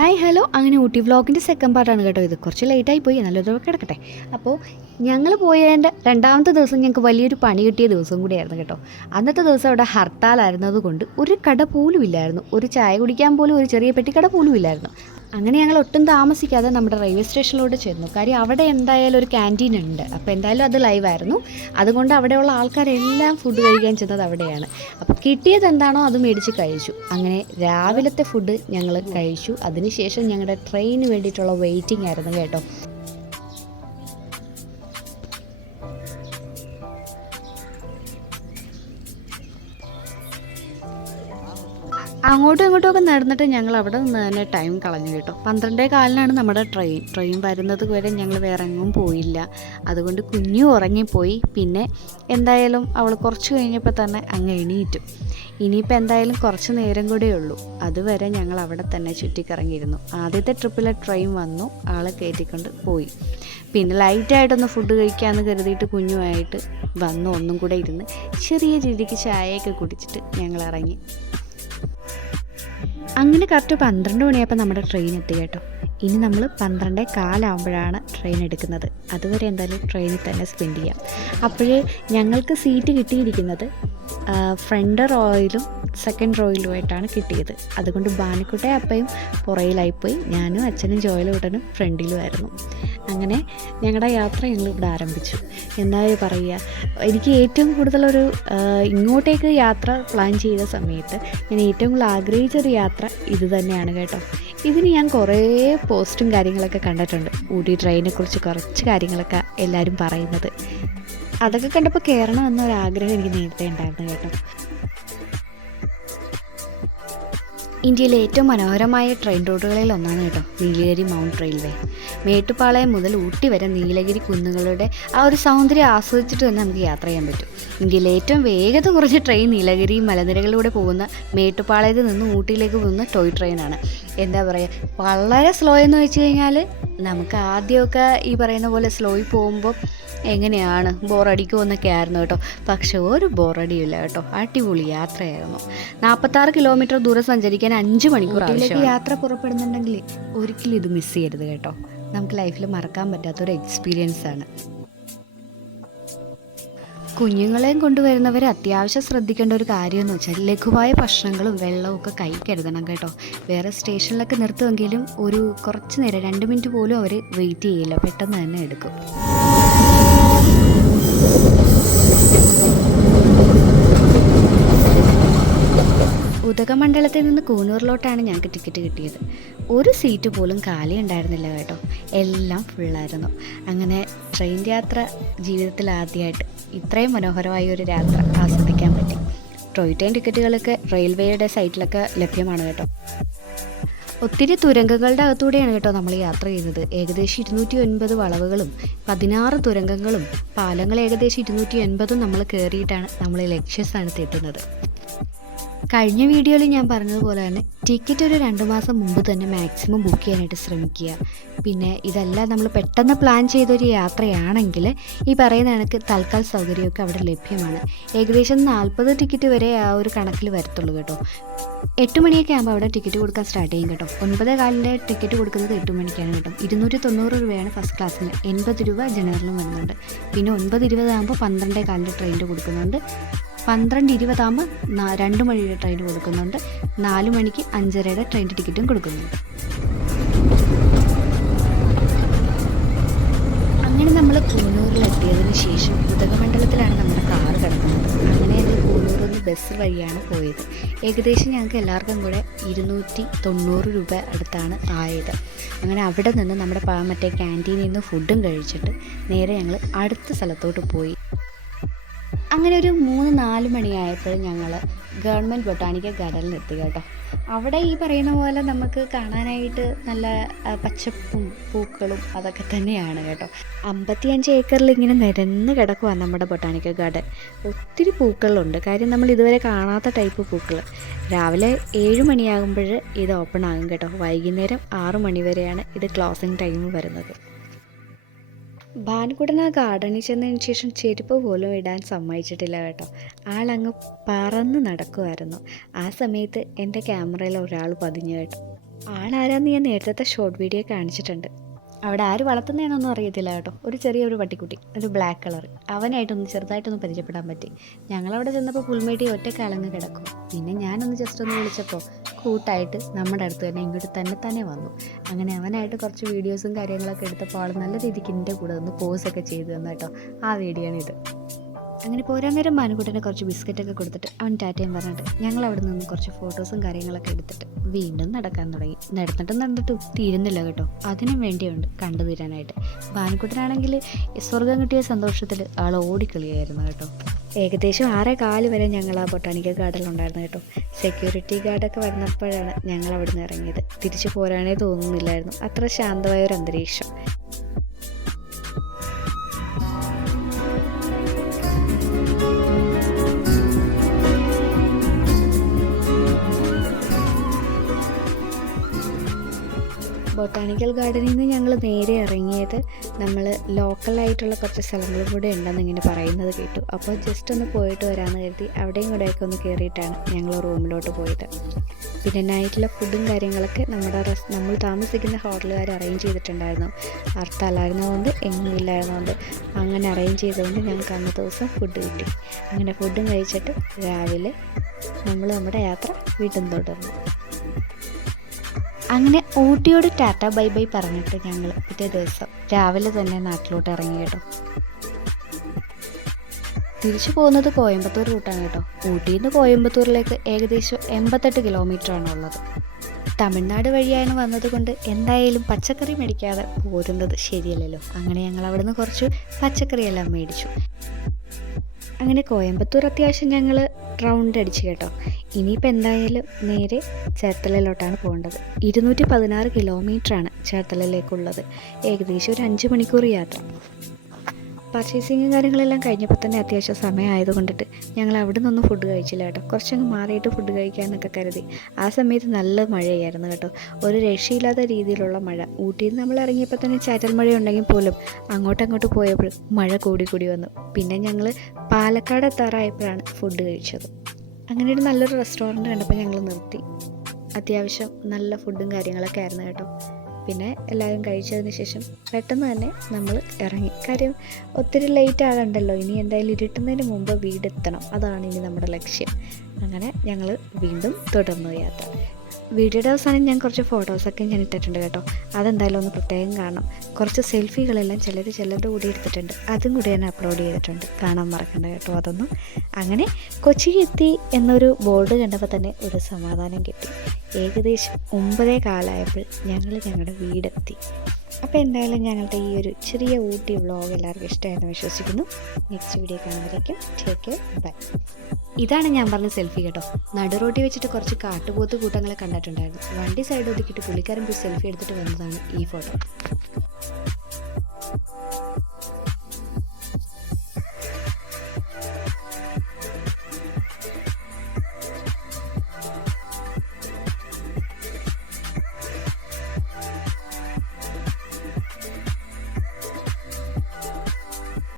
Hi hello, അങ്ങനെ Ooty വ്ളോഗിൻ്റെ second പാർട്ടാണ് കേട്ടോ. ഇത് കുറച്ച് ലേറ്റായി പോയി, നല്ലൊരു കിടക്കട്ടെ. അപ്പോൾ ഞങ്ങൾ പോയതിൻ്റെ രണ്ടാമത്തെ ദിവസം ഞങ്ങൾക്ക് വലിയൊരു പണി കിട്ടിയ ദിവസം കൂടിയായിരുന്നു കേട്ടോ. അന്നത്തെ ദിവസം അവിടെ ഹർത്താലായിരുന്നത് കൊണ്ട് ഒരു കട പോലും ഇല്ലായിരുന്നു. ഒരു ചായ കുടിക്കാൻ പോലും ഒരു ചെറിയ പെട്ടിക്കട പോലും ഇല്ലായിരുന്നു. അങ്ങനെ ഞങ്ങൾ ഒട്ടും താമസിക്കാതെ നമ്മുടെ റെയിൽവേ സ്റ്റേഷനിലോട്ട് ചെന്നു. കാര്യം അവിടെ എന്തായാലും ഒരു ക്യാൻറ്റീൻ ഉണ്ട്. അപ്പോൾ എന്തായാലും അത് ലൈവായിരുന്നു. അതുകൊണ്ട് അവിടെയുള്ള ആൾക്കാരെല്ലാം ഫുഡ് കഴിക്കാൻ ചെന്നത് അവിടെയാണ്. അപ്പോൾ കിട്ടിയത് എന്താണോ അത് മേടിച്ച് കഴിച്ചു. അങ്ങനെ രാവിലത്തെ ഫുഡ് ഞങ്ങൾ കഴിച്ചു. അതിനുശേഷം ഞങ്ങളുടെ ട്രെയിനിന് വേണ്ടിയിട്ടുള്ള വെയിറ്റിംഗ് ആയിരുന്നു കേട്ടോ. അങ്ങോട്ടും ഇങ്ങോട്ടും ഒക്കെ നടന്നിട്ട് ഞങ്ങൾ അവിടെ നിന്ന് തന്നെ ടൈം കളഞ്ഞു കേട്ടോ. 12:15 നമ്മുടെ ട്രെയിൻ വരുന്നത് വരെ ഞങ്ങൾ വേറെ എങ്ങും പോയില്ല. അതുകൊണ്ട് കുഞ്ഞു ഉറങ്ങിപ്പോയി. പിന്നെ എന്തായാലും അവൾ കുറച്ച് കഴിഞ്ഞപ്പോൾ തന്നെ അങ്ങ് എണീറ്റു. ഇനിയിപ്പോൾ എന്തായാലും കുറച്ച് നേരം കൂടെ ഉള്ളൂ. അതുവരെ ഞങ്ങൾ അവിടെ തന്നെ ചുറ്റിക്കറങ്ങിയിരുന്നു. ആദ്യത്തെ ട്രിപ്പിലെ ട്രെയിൻ വന്നു, ആളെ കയറ്റിക്കൊണ്ട് പോയി. പിന്നെ ലൈറ്റായിട്ടൊന്ന് ഫുഡ് കഴിക്കാമെന്ന് കരുതിയിട്ട് കുഞ്ഞുമായിട്ട് വന്നു. ഒന്നും കൂടെ ഇരുന്ന് ചെറിയ രീതിക്ക് ചായയൊക്കെ കുടിച്ചിട്ട് ഞങ്ങൾ ഇറങ്ങി. അങ്ങനെ കറക്റ്റ് 12 മണിയായപ്പോൾ നമ്മുടെ ട്രെയിൻ എത്തി കേട്ടോ. ഇനി നമ്മൾ 12:15 ട്രെയിൻ എടുക്കുന്നത്. അതുവരെ എന്തായാലും ട്രെയിനിൽ തന്നെ സ്പെൻഡ് ചെയ്യാം. അപ്പോഴേ ഞങ്ങൾക്ക് സീറ്റ് കിട്ടിയിരിക്കുന്നത് ഫ്രണ്ട് റോയിലും സെക്കൻഡ് റോയിലുമായിട്ടാണ് കിട്ടിയത്. അതുകൊണ്ട് ബാനിക്കുട്ടെ അപ്പയും പുറയിലായിപ്പോയി, ഞാനും അച്ഛനും ജോയലും ഉടനും ഫ്രണ്ടിലുമായിരുന്നു. അങ്ങനെ ഞങ്ങളുടെ യാത്ര ഞങ്ങളിവിടെ ആരംഭിച്ചു. എന്താ പറയുക, എനിക്ക് ഏറ്റവും കൂടുതലൊരു ഇങ്ങോട്ടേക്ക് യാത്ര പ്ലാൻ ചെയ്ത സമയത്ത് ഞാൻ ഏറ്റവും കൂടുതൽ ആഗ്രഹിച്ചൊരു യാത്ര ഇത് തന്നെയാണ് കേട്ടോ. ഇതിന് ഞാൻ കുറേ പോസ്റ്റും കാര്യങ്ങളൊക്കെ കണ്ടിട്ടുണ്ട്. ഊട്ടി ട്രെയിനെക്കുറിച്ച് കുറച്ച് കാര്യങ്ങളൊക്കെ എല്ലാവരും പറയുന്നത്. അതൊക്കെ കണ്ടപ്പോൾ കയറണം എന്നൊരാഗ്രഹം എനിക്ക് നേരത്തെ ഉണ്ടായിരുന്നു കേട്ടോ. ഇന്ത്യയിലെ ഏറ്റവും മനോഹരമായ ട്രെയിൻ റൂട്ടുകളിൽ ഒന്നാണ് കേട്ടോ നീലഗിരി മൗണ്ട് റെയിൽവേ. മേട്ടുപ്പാളയം മുതൽ ഊട്ടി വരെ നീലഗിരി കുന്നുകളുടെ ആ ഒരു സൗന്ദര്യം ആസ്വദിച്ചിട്ട് തന്നെ നമുക്ക് യാത്ര ചെയ്യാൻ പറ്റും. ഇന്ത്യയിലെ ഏറ്റവും വേഗത കുറഞ്ഞ ട്രെയിൻ നീലഗിരി മലനിരകളിലൂടെ പോകുന്ന മേട്ടുപ്പാളയത്തിൽ നിന്ന് ഊട്ടിയിലേക്ക് പോകുന്ന ടോയ് ട്രെയിനാണ്. എന്താ പറയുക, വളരെ സ്ലോ എന്ന് വെച്ച് കഴിഞ്ഞാൽ നമുക്ക് ആദ്യമൊക്കെ ഈ പറയുന്ന പോലെ സ്ലോയിൽ പോകുമ്പോൾ എങ്ങനെയാണ് ബോറടിക്കുമോ എന്നൊക്കെ ആയിരുന്നു കേട്ടോ. പക്ഷെ ഒരു ബോറടിയില്ല കേട്ടോ. അടിപൊളി യാത്രയായിരുന്നു. 46 കിലോമീറ്റർ ദൂരം സഞ്ചരിക്കാൻ 5 മണിക്കൂർ ആവശ്യം. യാത്ര പുറപ്പെടുന്നുണ്ടെങ്കിൽ ഒരിക്കലും ഇത് മിസ് ചെയ്യരുത് കേട്ടോ. നമുക്ക് ലൈഫിൽ മറക്കാൻ പറ്റാത്തൊരു എക്സ്പീരിയൻസ് ആണ്. കുഞ്ഞുങ്ങളെയും കൊണ്ടുവരുന്നവർ അത്യാവശ്യം ശ്രദ്ധിക്കേണ്ട ഒരു കാര്യമെന്ന് വെച്ചാൽ ലഘുവായ ഭക്ഷണങ്ങളും വെള്ളവും ഒക്കെ കൈ കരുതണം കേട്ടോ. വേറെ സ്റ്റേഷനിലൊക്കെ നിർത്തുമെങ്കിലും ഒരു കുറച്ച് നേരം 2 മിനിറ്റ് പോലും അവർ വെയിറ്റ് ചെയ്യില്ല, പെട്ടെന്ന് തന്നെ എടുക്കും. ഉദകമണ്ഡലത്തിൽ നിന്ന് കൂനൂറിലോട്ടാണ് ഞങ്ങൾക്ക് ടിക്കറ്റ് കിട്ടിയത്. ഒരു സീറ്റ് പോലും കാലി ഉണ്ടായിരുന്നില്ല കേട്ടോ, എല്ലാം ഫുള്ളായിരുന്നു. അങ്ങനെ ട്രെയിൻ യാത്ര ജീവിതത്തിൽ ആദ്യമായിട്ട് ഇത്രയും മനോഹരമായ ഒരു യാത്ര ആസ്വദിക്കാൻ പറ്റി. ടോയ് ട്രെയിൻ ടിക്കറ്റുകളൊക്കെ റെയിൽവേയുടെ സൈറ്റിലൊക്കെ ലഭ്യമാണ് കേട്ടോ. ഒത്തിരി തുരങ്കങ്ങളുടെ അകത്തൂടെയാണ് കേട്ടോ നമ്മൾ യാത്ര ചെയ്യുന്നത്. ഏകദേശം 209 വളവുകളും 16 തുരങ്കങ്ങളും പാലങ്ങൾ ഏകദേശം 280 നമ്മൾ കയറിയിട്ടാണ് നമ്മൾ ലക്ഷ്യസ്ഥാനത്ത് എത്തുന്നത്. കഴിഞ്ഞ വീഡിയോയിൽ ഞാൻ പറഞ്ഞതുപോലെ തന്നെ ടിക്കറ്റ് ഒരു 2 മാസം മുമ്പ് തന്നെ മാക്സിമം ബുക്ക് ചെയ്യാനായിട്ട് ശ്രമിക്കുക. പിന്നെ ഇതെല്ലാം നമ്മൾ പെട്ടെന്ന് പ്ലാൻ ചെയ്തൊരു യാത്രയാണെങ്കിൽ ഈ പറയുന്ന കണക്ക് തൽക്കാൽ സൗകര്യമൊക്കെ അവിടെ ലഭ്യമാണ്. ഏകദേശം 40 ടിക്കറ്റ് വരെ ആ ഒരു കണക്കിൽ വരത്തുള്ളൂ കേട്ടോ. 8 മണിയൊക്കെ ആകുമ്പോൾ അവിടെ ടിക്കറ്റ് കൊടുക്കാൻ സ്റ്റാർട്ട് ചെയ്യും കേട്ടോ. 9:15 ടിക്കറ്റ് കൊടുക്കുന്നത് 8 മണിക്കാണ് കേട്ടോ. 290 രൂപയാണ് ഫസ്റ്റ് ക്ലാസ്സിന്, 80 രൂപ ജനറലും വരുന്നുണ്ട്. പിന്നെ 9:20 ആകുമ്പോൾ 12:15 ട്രെയിനിൻ്റെ കൊടുക്കുന്നുണ്ട്. 12:20 ആകുമ്പോൾ 2 മണിയുടെ ട്രെയിൻ കൊടുക്കുന്നുണ്ട്. 4 മണിക്ക് 5:30 ട്രെയിൻ ടിക്കറ്റും കൊടുക്കുന്നുണ്ട്. അങ്ങനെ നമ്മൾ കൂനൂരിലെത്തിയതിന് ശേഷം ഉദകമണ്ഡലത്തിലാണ് നമ്മുടെ കാറ് കിടക്കുന്നത്. അങ്ങനെ ഞങ്ങൾ കൂനൂരിൽ നിന്ന് ബസ് വഴിയാണ് പോയത്. ഏകദേശം ഞങ്ങൾക്ക് എല്ലാവർക്കും കൂടെ 290 രൂപ അടുത്താണ് ആയത്. അങ്ങനെ അവിടെ നിന്ന് നമ്മുടെ മറ്റേ ക്യാൻറ്റീനിൽ നിന്ന് ഫുഡും കഴിച്ചിട്ട് നേരെ ഞങ്ങൾ അടുത്ത സ്ഥലത്തോട്ട് പോയി. അങ്ങനെ ഒരു 3-4 മണിയായപ്പോൾ ഞങ്ങൾ ഗവൺമെൻറ് ബൊട്ടാണിക്കൽ ഗാർഡനിലെത്തി കേട്ടോ. അവിടെ ഈ പറയുന്ന പോലെ നമുക്ക് കാണാനായിട്ട് നല്ല പച്ചപ്പും പൂക്കളും അതൊക്കെ തന്നെയാണ് കേട്ടോ. 55 ഏക്കറിൽ ഇങ്ങനെ നിരന്ന് കിടക്കുവാണ് നമ്മുടെ ബൊട്ടാണിക്കൽ ഗാർഡൻ. ഒത്തിരി പൂക്കളുണ്ട്, കാര്യം നമ്മൾ ഇതുവരെ കാണാത്ത ടൈപ്പ് പൂക്കൾ. രാവിലെ 7 മണിയാകുമ്പോൾ ഇത് ഓപ്പൺ ആകും കേട്ടോ. വൈകുന്നേരം 6 മണി വരെയാണ് ഇത് ക്ലോസിങ് ടൈം വരുന്നത്. ഭാനുക്കുട്ടൻ ആ ഗാർഡനിൽ ചെന്നതിന് ശേഷം ചെരുപ്പ് പോലും ഇടാൻ സമ്മതിച്ചിട്ടില്ല കേട്ടോ. ആളങ്ങ് പറന്ന് നടക്കുമായിരുന്നു. ആ സമയത്ത് എൻ്റെ ക്യാമറയിൽ ഒരാൾ പതിഞ്ഞു കേട്ടോ. ആളാരാന്ന് ഞാൻ നേരത്തെ ഷോർട്ട് വീഡിയോ കാണിച്ചിട്ടുണ്ട്. അവിടെ ആര് വളർത്തുന്നതാണൊന്നും അറിയത്തില്ല കേട്ടോ. ഒരു ചെറിയൊരു പട്ടിക്കുട്ടി, ഒരു ബ്ലാക്ക് കളർ, അവനായിട്ടൊന്ന് ചെറുതായിട്ടൊന്ന് പരിചയപ്പെടാൻ പറ്റി. ഞങ്ങളവിടെ ചെന്നപ്പോൾ പുൽമേട്ടി ഒറ്റക്കാലങ്ങ് കിടക്കും. പിന്നെ ഞാനൊന്ന് ജസ്റ്റ് ഒന്ന് വിളിച്ചപ്പോൾ കൂട്ടായിട്ട് നമ്മുടെ അടുത്ത് തന്നെ ഇങ്ങോട്ട് തന്നെ വന്നു. അങ്ങനെ അവനായിട്ട് കുറച്ച് വീഡിയോസും കാര്യങ്ങളൊക്കെ എടുത്തപ്പോൾ ആൾ നല്ല രീതിക്ക് എൻ്റെ കൂടെ ഒന്ന് പോസൊക്കെ ചെയ്തു തന്നു കേട്ടോ. ആ വീഡിയോ ആണിത്. അങ്ങനെ പോരാൻ നേരം മാനുകുട്ടനെ കുറച്ച് ബിസ്ക്കറ്റൊക്കെ കൊടുത്തിട്ട് അവൻ ടാറ്റയും പറഞ്ഞിട്ട് ഞങ്ങൾ അവിടെ നിന്ന് കുറച്ച് ഫോട്ടോസും കാര്യങ്ങളൊക്കെ എടുത്തിട്ട് വീണ്ടും നടക്കാൻ തുടങ്ങി. നടന്നിട്ടും തീരുന്നില്ല കേട്ടോ. അതിനും വേണ്ടിയുണ്ട് കണ്ടു തീരാനായിട്ട്. മാനുകുട്ടനാണെങ്കിൽ സ്വർഗം കിട്ടിയ സന്തോഷത്തിൽ ആൾ ഓടിക്കളിയായിരുന്നു കേട്ടോ. ഏകദേശം 6:15 വരെ ഞങ്ങൾ ആ ബൊട്ടാണിക്കൽ ഗാർഡനിലുണ്ടായിരുന്നു കേട്ടോ. സെക്യൂരിറ്റി ഗാർഡൊക്കെ വരുന്നപ്പോഴാണ് ഞങ്ങൾ അവിടെ നിന്ന് ഇറങ്ങിയത്. തിരിച്ചു പോരാനേ തോന്നുന്നില്ലായിരുന്നു, അത്ര ശാന്തമായൊരു അന്തരീക്ഷം. ബൊട്ടാണിക്കൽ ഗാർഡനിൽ നിന്ന് ഞങ്ങൾ നേരെ ഇറങ്ങിയത് നമ്മൾ ലോക്കലായിട്ടുള്ള കുറച്ച് സ്ഥലങ്ങളും കൂടെ ഉണ്ടെന്ന് ഇങ്ങനെ പറയുന്നത് കേട്ടു. അപ്പോൾ ജസ്റ്റ് ഒന്ന് പോയിട്ട് വരാമെന്ന് കരുതി അവിടെയും കൂടെയൊക്കെ ഒന്ന് കയറിയിട്ടാണ് ഞങ്ങൾ റൂമിലോട്ട് പോയത്. പിന്നെ നൈറ്റിലെ ഫുഡും കാര്യങ്ങളൊക്കെ നമ്മൾ താമസിക്കുന്ന ഹോട്ടലുകാർ അറേഞ്ച് ചെയ്തിട്ടുണ്ടായിരുന്നു. ഹർത്താലായിരുന്നതുകൊണ്ട് എങ്ങും ഇല്ലായിരുന്നതുകൊണ്ട് അങ്ങനെ അറേഞ്ച് ചെയ്തുകൊണ്ട് ഞങ്ങൾക്ക് അന്നത്തെ ദിവസം ഫുഡ് കിട്ടി. അങ്ങനെ ഫുഡും കഴിച്ചിട്ട് രാവിലെ നമ്മൾ നമ്മുടെ യാത്ര വീട്ടിൽ തുടർന്നു. അങ്ങനെ ഊട്ടിയോട് ടാറ്റ ബൈ ബൈ പറഞ്ഞിട്ട് ഞങ്ങൾ പിറ്റേ ദിവസം രാവിലെ തന്നെ നാട്ടിലോട്ട് ഇറങ്ങി കേട്ടോ. തിരിച്ചു പോകുന്നത് കോയമ്പത്തൂർ റൂട്ടാണ് കേട്ടോ. ഊട്ടിയിൽ നിന്ന് കോയമ്പത്തൂരിലേക്ക് ഏകദേശം 88 കിലോമീറ്ററാണ് ഉള്ളത്. തമിഴ്നാട് വഴിയാണ് വന്നത് കൊണ്ട് എന്തായാലും പച്ചക്കറി മേടിക്കാതെ പോരുന്നത് ശരിയല്ലല്ലോ. അങ്ങനെ ഞങ്ങൾ അവിടെ നിന്ന് കുറച്ച് പച്ചക്കറിയെല്ലാം മേടിച്ചു. അങ്ങനെ കോയമ്പത്തൂർ അത്യാവശ്യം ഞങ്ങൾ റൗണ്ട് അടിച്ചു കേട്ടോ. ഇനിയിപ്പോൾ എന്തായാലും നേരെ ചേർത്തലയിലോട്ടാണ് പോകേണ്ടത്. 216 കിലോമീറ്ററാണ് ചേർത്തലയിലേക്കുള്ളത്. ഏകദേശം ഒരു 5 മണിക്കൂർ യാത്ര. പർച്ചേസിങ്ങും കാര്യങ്ങളെല്ലാം കഴിഞ്ഞപ്പോൾ തന്നെ അത്യാവശ്യം സമയമായതുകൊണ്ടിട്ട് ഞങ്ങൾ അവിടെ നിന്നൊന്നും ഫുഡ് കഴിച്ചില്ല കേട്ടോ. കുറച്ചങ്ങ് മാറിയിട്ട് ഫുഡ് കഴിക്കാമെന്നൊക്കെ കരുതി. ആ സമയത്ത് നല്ല മഴയായിരുന്നു കേട്ടോ. ഒരു രക്ഷയില്ലാത്ത രീതിയിലുള്ള മഴ. ഊട്ടിയിൽ നമ്മൾ ഇറങ്ങിയപ്പോൾ തന്നെ ചാറ്റൽ മഴയുണ്ടെങ്കിൽ പോലും അങ്ങോട്ടങ്ങോട്ട് പോയപ്പോൾ മഴ കൂടി വന്നു. പിന്നെ ഞങ്ങൾ പാലക്കാട് എത്താറായപ്പോഴാണ് ഫുഡ് കഴിച്ചത്. അങ്ങനെ ഒരു നല്ലൊരു റെസ്റ്റോറൻറ്റ് കണ്ടപ്പോൾ ഞങ്ങൾ നിർത്തി. അത്യാവശ്യം നല്ല ഫുഡും കാര്യങ്ങളൊക്കെ ആയിരുന്നു കേട്ടോ. പിന്നെ എല്ലാവരും കഴിച്ചതിന് ശേഷം പെട്ടെന്ന് തന്നെ നമ്മൾ ഇറങ്ങി. കാര്യം ഒത്തിരി ലേറ്റ് ആകണ്ടല്ലോ. ഇനി എന്തായാലും ഇരുട്ടുന്നതിന് മുമ്പ് വീടെത്തണം, അതാണ് ഇനി നമ്മുടെ ലക്ഷ്യം. അങ്ങനെ ഞങ്ങൾ വീണ്ടും തുടർന്നു യാത്ര. വീഡിയോയുടെ അവസാനം ഞാൻ കുറച്ച് ഫോട്ടോസൊക്കെ ഞാൻ ഇട്ടിട്ടുണ്ട് കേട്ടോ. അതെന്തായാലും ഒന്ന് പ്രത്യേകം കാണണം. കുറച്ച് സെൽഫികളെല്ലാം ചിലരുടെ കൂടി എടുത്തിട്ടുണ്ട്. അതും കൂടി ഞാൻ അപ്ലോഡ് ചെയ്തിട്ടുണ്ട്, കാണാൻ മറക്കണ്ട കേട്ടോ അതൊന്നും. അങ്ങനെ കൊച്ചി എത്തി എന്നൊരു ബോർഡ് കണ്ടപ്പോൾ തന്നെ ഒരു സമാധാനം കിട്ടി. ഏകദേശം 9:15 ഞങ്ങളുടെ വീടെത്തി. അപ്പോൾ എന്തായാലും ഞങ്ങളുടെ ഈ ഒരു ചെറിയ ഊട്ടി വ്ളോഗ് എല്ലാവർക്കും ഇഷ്ടമായെന്ന് വിശ്വസിക്കുന്നു. നെക്സ്റ്റ് വീഡിയോ കാണുമ്പോഴേക്കും ടേക്ക് കെയർ, ബൈ. ഇതാണ് ഞാൻ പറഞ്ഞ സെൽഫി കേട്ടോ. നടുറോട്ടി വെച്ചിട്ട് കുറച്ച് കാട്ടുപോത്ത് കൂട്ടങ്ങളെ കണ്ടിട്ടുണ്ടായിരുന്നു. വണ്ടി സൈഡ് ഒതുക്കിയിട്ട് പുള്ളിക്കാരൻ പോയി സെൽഫി എടുത്തിട്ട് വന്നതാണ് ഈ ഫോട്ടോ.